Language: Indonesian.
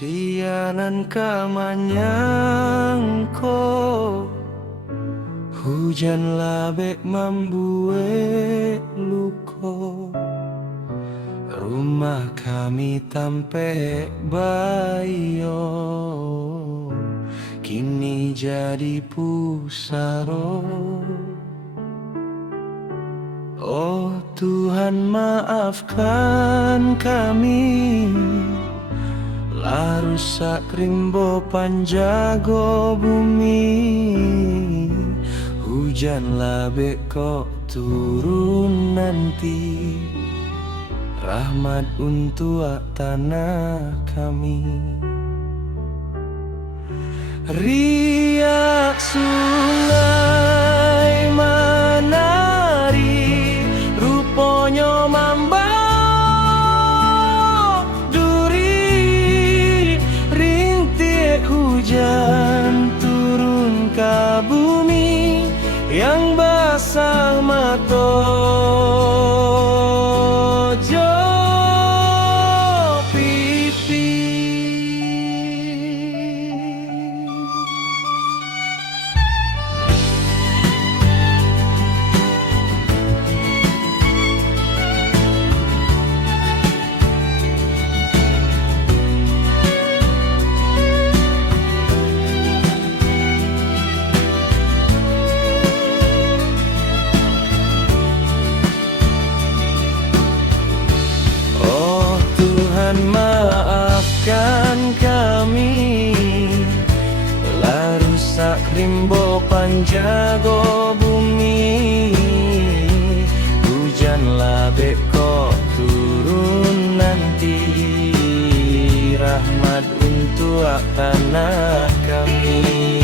Sianan kamanyangko hujan labek membuat luko. Rumah kami tampek bayo, kini jadi pusaro. Oh Tuhan, maafkan kami, lah rusak rimbo panjago bumi. Hujan labek kok turun nanti, rahmat untuk tanah kami. Riak sungai menari, rupanya mambau duri. Rintik hujan turun ke bumi yang basah mata. Maafkan kami, lah rusak rimbo panjago bumi. Hujan labek kok turun nanti, rahmat untuk tanah kami.